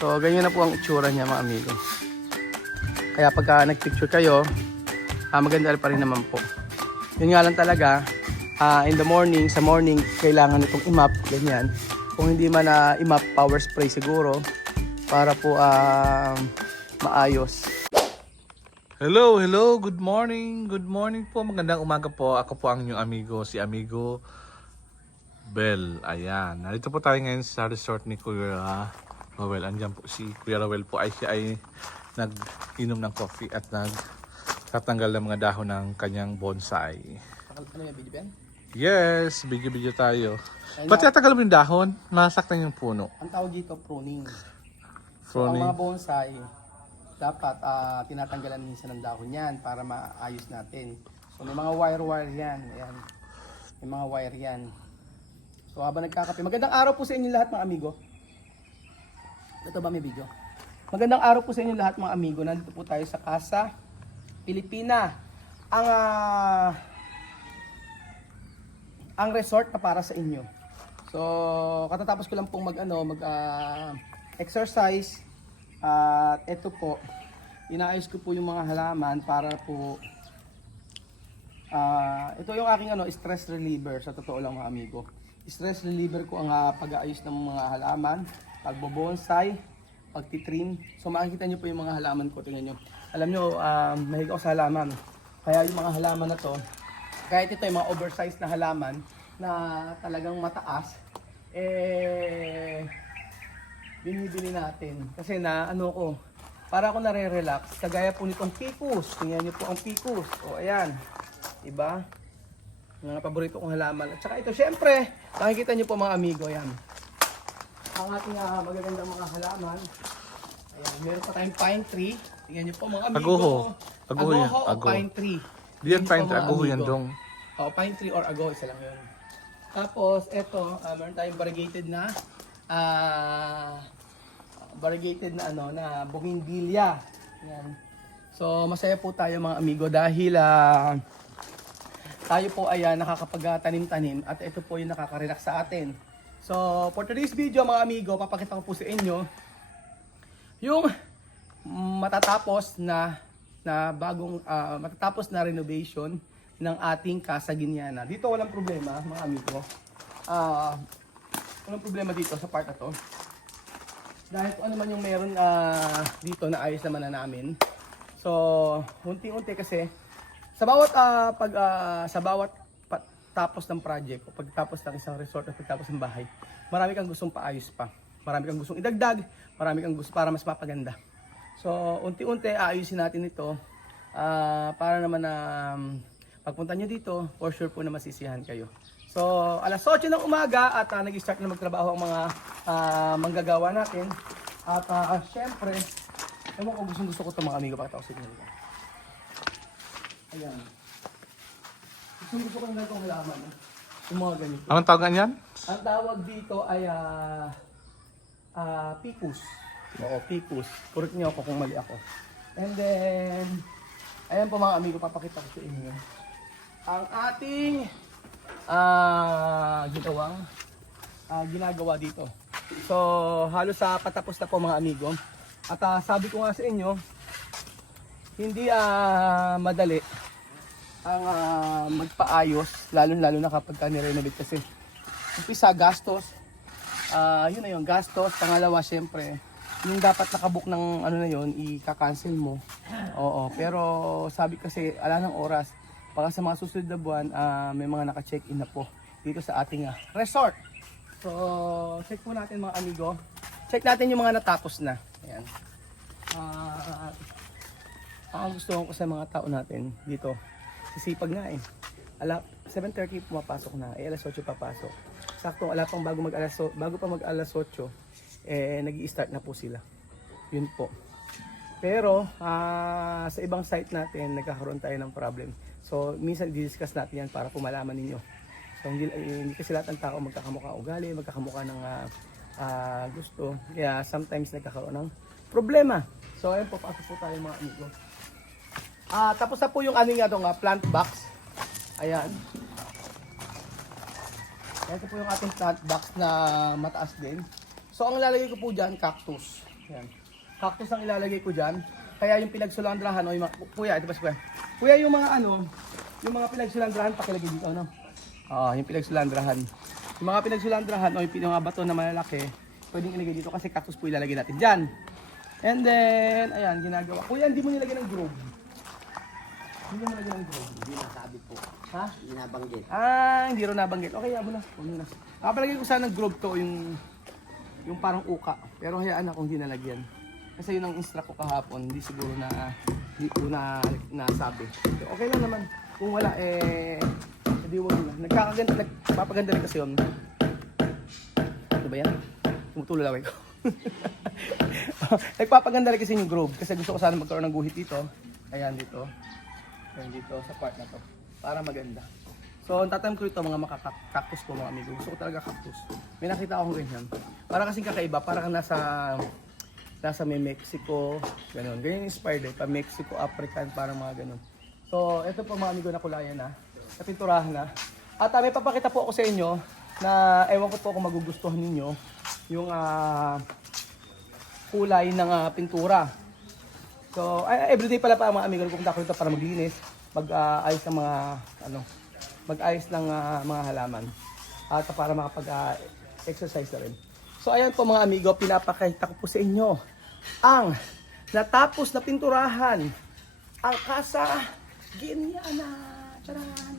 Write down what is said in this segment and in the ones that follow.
So, ganyan na po ang itsura niya mga amigo. Kaya pagka nagpicture kayo, maganda pa rin naman po. Yun nga lang talaga, in the morning, sa morning, kailangan itong i-map, ganyan. Kung hindi man i-map, power spray siguro, para po maayos. Hello, good morning. Good morning po. Magandang umaga po. Ako po ang inyong amigo, si Amigo Bell. Ayan. Narito po tayo ngayon sa resort ni Kuya Rowel. Andiyan po si Kuya Rowel po siya ay nag-inom ng coffee at nagtatanggal ng mga dahon ng kanyang bonsai. Ano yung video Ben? Yes, video tayo. Ba't tatagal mo yung dahon? Nasaktan yung puno. Ang tawag dito, pruning. So, ang mga bonsai, dapat tinatanggalan minsan ng dahon yan para maayos natin. So, may mga wire yan. Ayan. May mga wire yan. So, habang nagkakape, magandang araw po sa inyo lahat mga amigo. Ito ba may video? Magandang araw po sa inyo lahat mga amigo. Nandito po tayo sa Casa Pilipina. Ang resort na para sa inyo. So, katatapos ko lang pong exercise. At ito po, inaayos ko po yung mga halaman para po ito yung aking stress reliever sa totoo lang mga amigo. Stress reliever ko ang pag-aayos ng mga halaman, pagbobonsai, pagtitrim. So makikita nyo po yung mga halaman ko. Tingnan nyo. Alam nyo, mahilig ako sa halaman. Kaya yung mga halaman na to, kahit ito yung mga oversized na halaman na talagang mataas, binibili natin. Kasi para ako nare-relax. Kagaya po nitong ficus. Tingnan nyo po ang ficus. O ayan. Diba? Mga paborito kong halaman. At saka ito, syempre, makikita nyo po mga amigo, ayan. Ang ating magagandang mga halaman. Ayan, meron pa tayong pine tree. Tingnan nyo po mga amigo. Agoho yan. o pine tree. Diyan pine tree, agoho yan dong. O, pine tree or agoho, isa lang yun. Tapos, ito, meron tayong variegated na na bougainvillea. Ayan. So, masaya po tayo mga amigo dahil tayo po ay nakakapagtanim-tanim at ito po yung nakaka-relax sa atin. So, for today's video mga amigo, papakita ko po sa inyo yung matatapos na renovation ng ating Casa Guiniana. Dito walang problema mga amigo. Walang problema dito sa part na to. Dahil kung ano man yung meron dito na ayos naman na namin. So, unti-unti kasi sa bawat tapos ng project o pagtapos ng isang resort o pagtapos ng bahay, marami kang gustong paayos pa. Marami kang gustong idagdag, marami kang gusto para mas mapaganda. So, unti-unti aayusin natin ito para naman na pagpunta nyo dito, for sure po na masisiyahan kayo. So, alas 8 ng umaga at nag-start na magtrabaho ang mga manggagawa natin. At syempre, ewan ko gusto ko ito mga amigo, pakita ko sa inyo. Ayan. Gusto ko ng ganitong halaman. Yung mga ganito. Anong tawag yan? Ang tawag dito ay ficus. Oo, ficus. Correct niyo ako kung mali ako. And then, ayan po mga amigo, papakita ko sa inyo. Ang ating ginagawa dito. So, halos patapos na po mga amigo. At sabi ko nga sa inyo, hindi madali ang magpaayos, lalo na kapag ni-renovate kasi. Umpisa, gastos. Yun na yun, gastos. Pangalawa, syempre, yung dapat nakabook ng i-cancel mo. Oo, pero sabi kasi, ala ng oras. Baka sa mga susunod na buwan, may mga naka-check-in na po dito sa ating resort. So, check po natin mga amigo. Check natin yung mga natapos na. Ayan. Ang gusto ko sa mga tao natin dito, sisipag nga 7:30 pumapasok na, alas 8 papasok. Sakto, bago pa mag alas 8, nag-i-start na po sila. Yun po. Pero, sa ibang site natin, nagkakaroon tayo ng problem. So, minsan i-discuss natin yan para pumalaman ninyo. So, hindi kasi lahat ng tao magkakamukha ugali, magkakamukha ng gusto. Kaya sometimes nagkakaroon ng problema. So, ayun po, pasok po tayo mga amigo. Tapos na po yung plant box. Ayan. Ito po yung ating plant box na mataas din. So, ang lalagay ko po dyan, cactus. Yan. Cactus ang ilalagay ko dyan. Kaya yung pinagsulandrahan, o yung mga, kuya, ito pa si kuya. Kuya, yung mga ano, yung mga pinagsulandrahan, pakilagay dito, ano? Oo, yung pinagsulandrahan. Yung mga pinagsulandrahan, o yung mga bato na malalaki, pwedeng ilagay dito kasi cactus po ilalagay natin dyan. And then, ayan, ginagawa. Kuya, hindi mo nilagay ng grove. Hindi mo nilagay ng grove. Hindi nasabi po. Ha? Hindi nabanggit. Hindi rin nabanggit. Okay, abo na. Huwag na. Kapalagay ko sana ng grove to, yung parang uka. Pero hayaan akong hindi nalagyan. Kasi yun ang instruct ko kahapon, hindi siguro hindi ko nasabi. So, okay lang naman. Kung wala, hindi wag na. Nagpapaganda rin kasi yun. Ano ba yan? Tumutulo laway ko. Nagpapaganda rin kasi yung grove. Kasi gusto ko sana magkaroon ng guhit dito. Ayan dito. Ayan dito sa part na to. Para maganda. So, ang tatanim ko ito mga makakactus ko mga amigo. Gusto ko talaga cactus. May nakita akong ganyan. Para kasing kakaiba. Para kang nasa may Mexico, gano'n. Ganyan inspired pa Mexico, African, parang mga gano'n. So, ito po mga amigo na kulayan na. Napinturahan na. At may papakita po ako sa inyo na ewan ko po kung magugustuhan ninyo yung kulay ng pintura. So, everyday pala pa mga amigo pupunta ko dito para maglinis, mag-ayos ng mga mag-ayos ng mga halaman at para makapag-exercise na rin. So ayan po mga amigo, pinapakita ko po sa inyo ang natapos na pinturahan, ang Casa Guineana. Charan!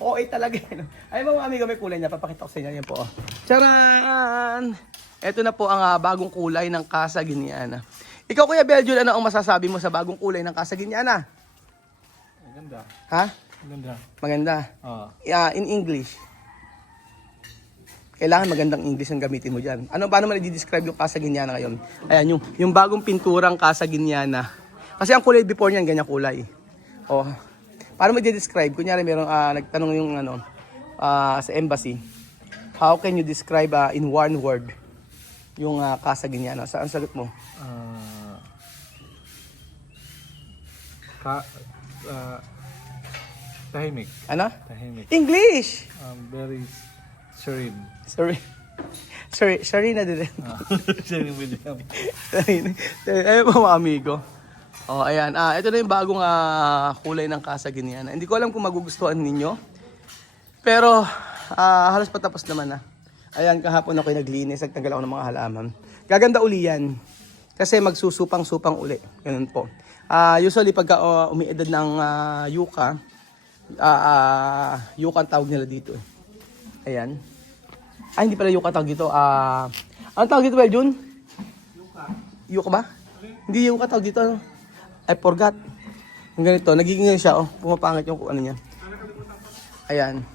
Okay talaga yun. Ayun mga amigo, may kulay niya, papakita ko sa inyo. Yan po. Charan! Ito na po ang bagong kulay ng Casa Guineana. Ikaw Kuya Beljon, ano ang masasabi mo sa bagong kulay ng Casa Guineana? Maganda. Ha? Maganda. Maganda. In English. Kailangan magandang English ang gamitin mo dyan. Paano mo i-describe yung Casa Guineana ngayon? Ayan, yung bagong pinturang Casa Guineana. Kasi ang kulay before niyan, ganyan kulay. Oh, paano mo i-describe? Kunyari, nagtanong yung sa embassy. How can you describe in one word yung Casa Guineana? Saan sagot mo? Tahimik. Ano? Tahimik. English! Very serene. Sorry na din. Serene William. Ayun mga amigo. Oh, ayan. Ito na yung bagong kulay ng Casa Guineana. Hindi ko alam kung magugustuhan ninyo. Pero halos patapos naman na. Ayan, kahapon ako naglinis, nagtanggal ako ng mga halaman. Gaganda uli yan. Kasi magsusupang-supang uli. Ganun po. Usually pagka umiedad ng yuka, yuka ang tawag nila dito. Ayan. Hindi pala yuka tawag dito. Ano tawag dito, Beljon? Yuka. Yuka ba? Hindi yuka tawag dito. I forgot. Yung ganito, nagiging siya. Pumapangit yung ano niya. Ayan.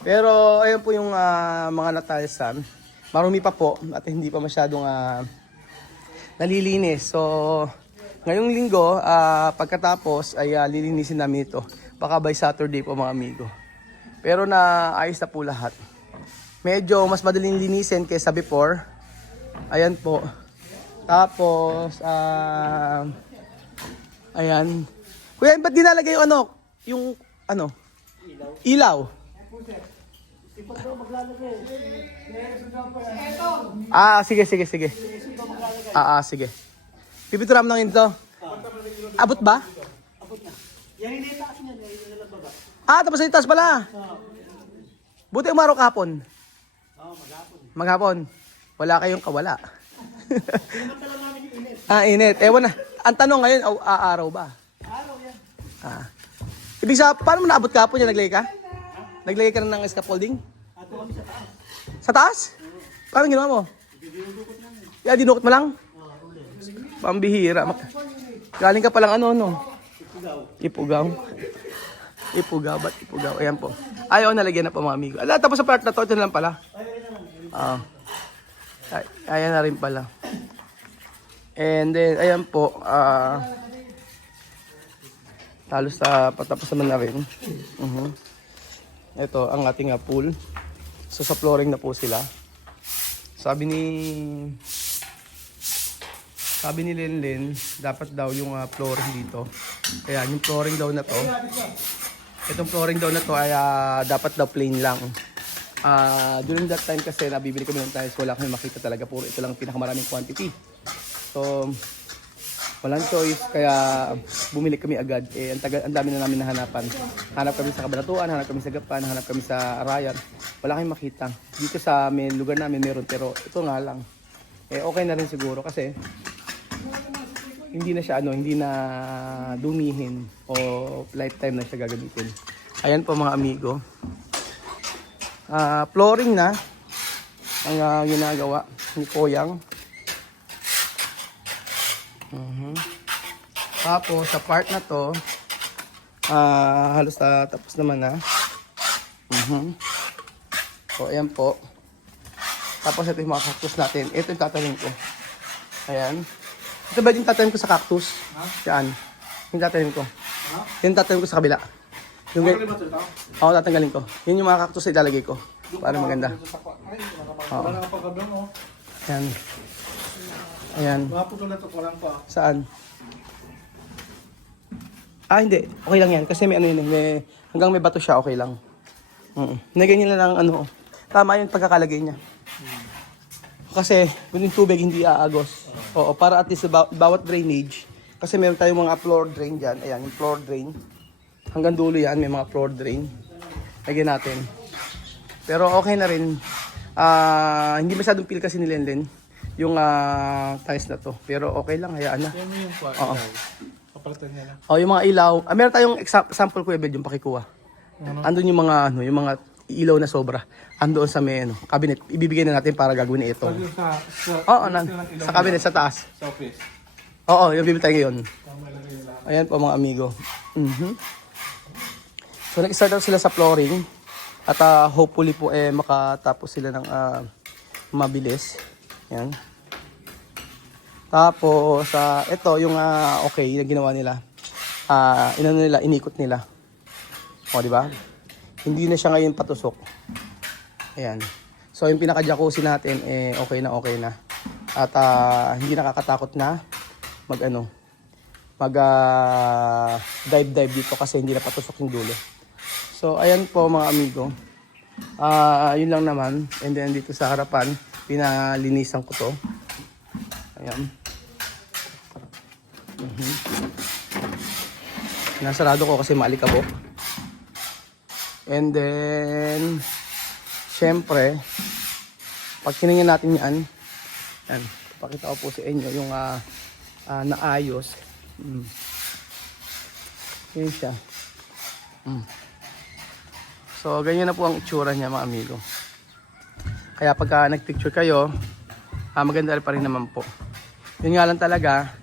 Pero, ayan po yung mga natalsan. Marumi pa po at hindi pa masyadong nalilinis. So, ngayong linggo, pagkatapos ay lilinisin namin ito. Baka by Saturday po mga amigo. Pero naayos na po lahat. Medyo mas madaling linisin kaysa before. Ayan po. Tapos, ayan. Kuya, ba't dinalagay yung ilaw? Sige. Sige. Pipituram lang ito. Abot ba? Abot na. Yan yung taas niya, yung baba. Tapos yung taas pala. Buti umaraw kahapon. Maghapon. Wala kayong kawala. Init. Ewan na. Ang tanong ngayon, araw ba? Araw yan. Ibig sabihin, paano mo naabot kahapon yan? Naglagay ka? Naglagay ka na ng scaffolding? Sa taas? Paano ginawa mo? Dinukot mo lang? Pambihira. Galing ka palang Ipugaw. Ba't Ipugaw? Ayan po. Ayaw, nalagyan na po mga amigo. Tapos sa part na to, ito na lang pala. Ayan na rin pala. And then, ayan po. Halos patapos naman na rin. Ito, ang ating pool. So, sa flooring na po sila. Sabi ni Lenlen, dapat daw yung flooring dito. Kaya yung flooring daw na to. Itong flooring daw na to ay dapat daw plain lang. During that time kasi nabibili kami ng tiles, wala kami makita talaga, puro ito lang pinakamaraming quantity. So, walang choice, kaya bumili kami agad. Ang dami na namin nahanapan. Hanap kami sa Cabanatuan, hanap kami sa Gapan, hanap kami sa Arayan. Wala kami makita. Dito sa lugar namin meron, pero ito nga lang. Okay na rin siguro kasi hindi na siya hindi na dumihin o lifetime na siya gagamitin. Ayan po mga amigo. Flooring na ang ginagawa ni Koyang. Tapos sa part na to halos tapos naman na. So ayan po. Tapos ito yung mga cactus natin. Ito yung tatanim ko. Ayan. Ito ba yung tatanim ko sa cactus? Yan. Yung tatanim ko. Yung tatanim ko sa kabila. Yung Oo, tatanggalin ko. Yun yung mga cactus na ilalagay ko. Para maganda. Oo. Ayan. Ayan. Saan? Hindi. Okay lang yan. Kasi may yun. Hanggang may bato siya, okay lang. Ganyan lang tama yung pagkakalagay niya. Kasi yung tubig hindi aagos. Oo, para at least bawat drainage. Kasi meron tayong mga floor drain dyan. Ayan, yung floor drain. Hanggang dulo yan, may mga floor drain. Lagyan natin. Pero okay na rin. Hindi masyadong feel kasi ni Lenlen yung tiles na to. Pero okay lang, hayaan na. Yan yung Oo. Papalitan niya lang. Yung mga ilaw. Meron tayong sample ko, Ebed, yung pakikuha. Andun yung mga ilaw na sobra. Andoon sa may cabinet. Ibibigay na natin para gagawin na ito. Sa cabinet, sa taas. Sa office. Oo, yung bibili tayo ngayon. Ayan po mga amigo. So nag-start daw sila sa flooring. At hopefully po makatapos sila ng mabilis. Yan. Tapos ito yung okay na ginawa nila. Inikot nila. O di ba? Hindi na siya ngayon patusok. Ayan. So yung pinaka-jacuzzi natin okay na. At hindi nakakatakot na dive dito kasi hindi na patusok yung dulo. So ayan po mga amigo. Yun lang naman. And then dito sa harapan, pinalinisan ko to. Ayan. Nasarado ko kasi maalikabok. And then syempre, pag tinignan natin yan, papakita ko po sa inyo yung naayos. Yan siya. So, ganyan na po ang itsura niya mga amigo. Kaya pagka nagpicture kayo, maganda pa rin naman po. Yun nga lang talaga,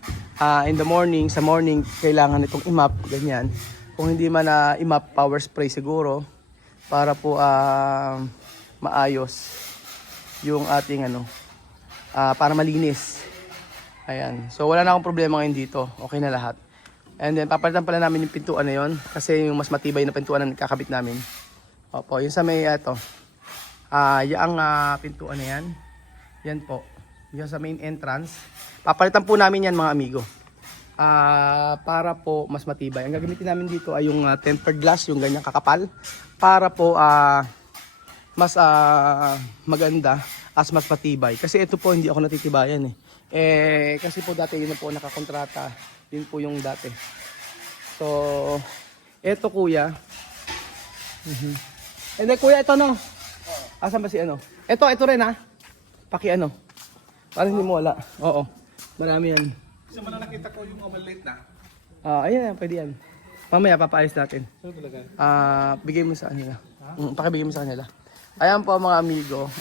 in the morning, sa morning, kailangan itong i-map, ganyan. Kung hindi man i-map, power spray siguro, para po maayos yung ating para malinis. Ayan. So, wala na akong problema ngayon dito. Okay na lahat. And then, papalitan pala namin yung pintuan na yun, kasi yung mas matibay na pintuan na kakabit namin. Opo, yun sa may yung pintuan na yan. Yan po. Yan sa main entrance. Papalitan po namin yan mga amigo. Para po mas matibay. Ang gagamitin namin dito ay yung tempered glass, yung ganyang kakapal. Para po mas maganda as mas matibay. Kasi ito po hindi ako natitibayan kasi po dati yun po nakakontrata. Yun po yung dati. So, eto kuya. And then kuya, ito asan ba si Ito rin Paki Parang hindi mo wala. Oo. Marami yan. Kasi man nakita ko yung maliit na. Ayan, pwede yan. Mamaya papaalis natin. Saan talaga? Bigay mo sa kanila. Pakibigay mo sa kanila. Ayan po mga amigo.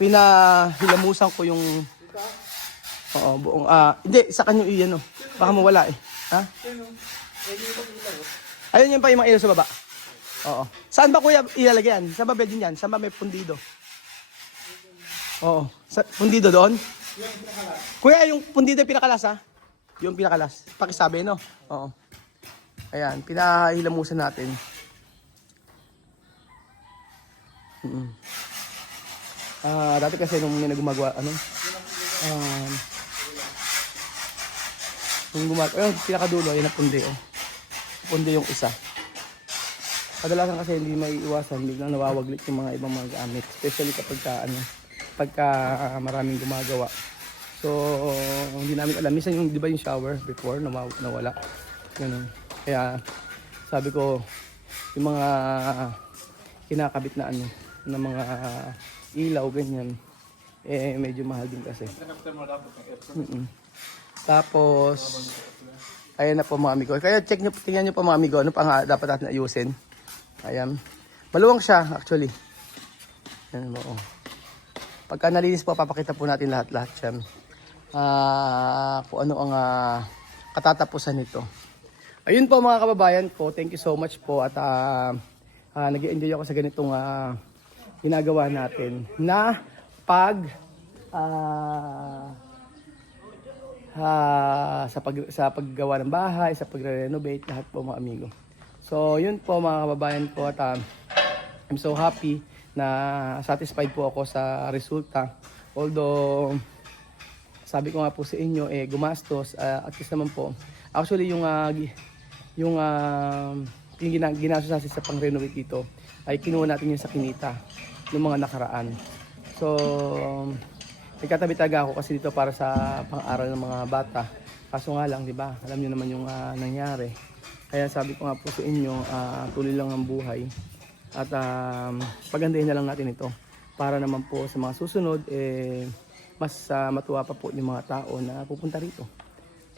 Pinahilamusan ko yung buong hindi sa kanyo iyan baka mawala ayun yung pa yung mga ilaw sa baba. Oo. Saan ba kuya ilalagay yan? Saan ba bed yan? Saan ba may pundido? Oo. Pundido doon? Kuya, yung pundido yung pinakalas yung pinakalas. Pakisabi Oo. Ayan, pinahilamusan natin. Dati kasi nung may gumagawa yung pinakadulo, yun na pundi Pundi yung isa. kadalasan kasi hindi may iwasan, biglang nawawaglit yung mga ibang mga gamit, especially pagka maraming gumagawa. So hindi namin alam, minsan yung di ba yung shower before nawala, ganun. Kaya sabi ko yung mga kinakabit na na mga ilaw ganyan, medyo mahal din kasi. Tapos ayan na po mga amigo. Kaya tingnan nyo po mga amigo, ano pa nga dapat natin ayusin. Ayan. Maluwang siya actually. Ayan mo. Pagka nalinis po, papakita po natin lahat-lahat siya. Kung ano ang katatapusan nito. Ayun po mga kababayan ko, thank you so much po at nag-enjoy ako sa ganitong ginagawa natin na sa paggawa ng bahay, sa pagre-renovate, lahat po mga amigo. So yun po mga kababayan ko at I'm so happy na satisfied po ako sa resulta. Although sabi ko nga po sa inyo gumastos, at least naman po. Actually yung ginastos natin sa pang-renovate dito ay kinuha natin yung sa kinita ng mga nakaraan. So nagkatabi talaga ako kasi dito para sa pang-aral ng mga bata. Kaso nga lang, di ba? Alam niyo naman yung nangyari. Kaya sabi ko nga po sa inyo, tuloy lang ang buhay. At pagandahin na lang natin ito para naman po sa mga susunod mas matuwa pa po yung mga tao na pupunta rito.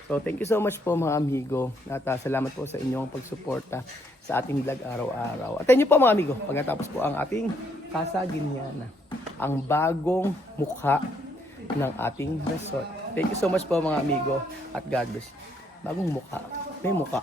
So thank you so much po mga amigo at salamat po sa inyong pagsuporta sa ating vlog araw-araw. At inyo po mga amigo, pagkatapos po ang ating Casa Guiniana, ang bagong mukha ng ating resort. Thank you so much po mga amigo at God bless. Bagong mukha, may mukha.